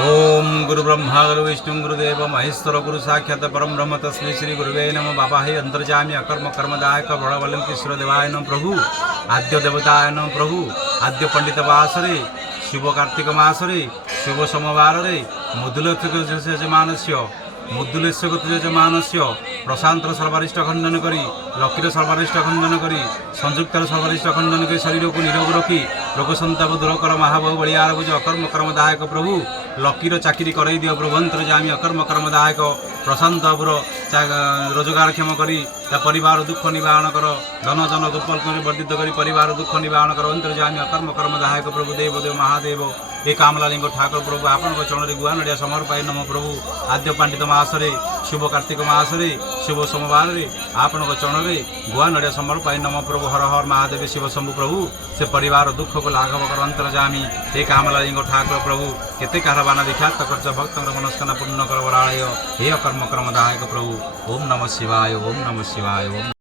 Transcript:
ओम गुरु ब्रह्मा गुरु विष्णु गुरुदेव महेश्वर गुरु साक्षात परम ब्रह्म तस्मै श्री गुरुवे नमः। बाबा हे अंतर्जामी अकर्म कर्मदायक बड़वलम किशोर देवाय नमः। प्रभु आद्य देवताय नमः। प्रभु आद्य पंडित वासरे शुभ कार्तिक मासरे शुभ सोमवार मुदुलेश्वरमानस्य प्रशांत सर्वरिष्ठ खंडन करी लकीर सर्वरिष्ठ खंडन करी संयुक्त सर्वरिष्ठ खंडन कर शरीर को निरोग रखी रोग संताप दूर कर महाबाहु बलियार बुझ अकर्म कर्मदायक प्रभु लकीर चाकरी करई दियो प्रभु अंतर्जामी अकर्म कर्मदायक प्रशांत बाबूर रोजगार क्षम करी परिवार दुख निवारण कर धन जन दुर्बल वर्धित करी परिवार दुख निवारण कर अंतर्जामी अकर्म कर्मदायक प्रभु देवदेव महादेव ए कामलालिंग ठाकुर प्रभु आपण चरण गुआ नड़िया समर्पाई नम प्रभु आद्य पांडित मासरे शुभ कार्तिक मासरे शुभ सोमवार आपण चरण गुआ नड़िया समर्पाई नम प्रभु हर हर महादेव शिव शंभु प्रभु से परिवार दुख को लाघव कर अंतर्जामी हे कामलालिंग ठाकुर प्रभु केते कारबाना विख्यात कर्ज भक्त मनस्कामना पूर्ण कर वरालय हे अकर्म कर्मदायक प्रभु ओम नमः शिवाय ओम नमः शिवाय ओम।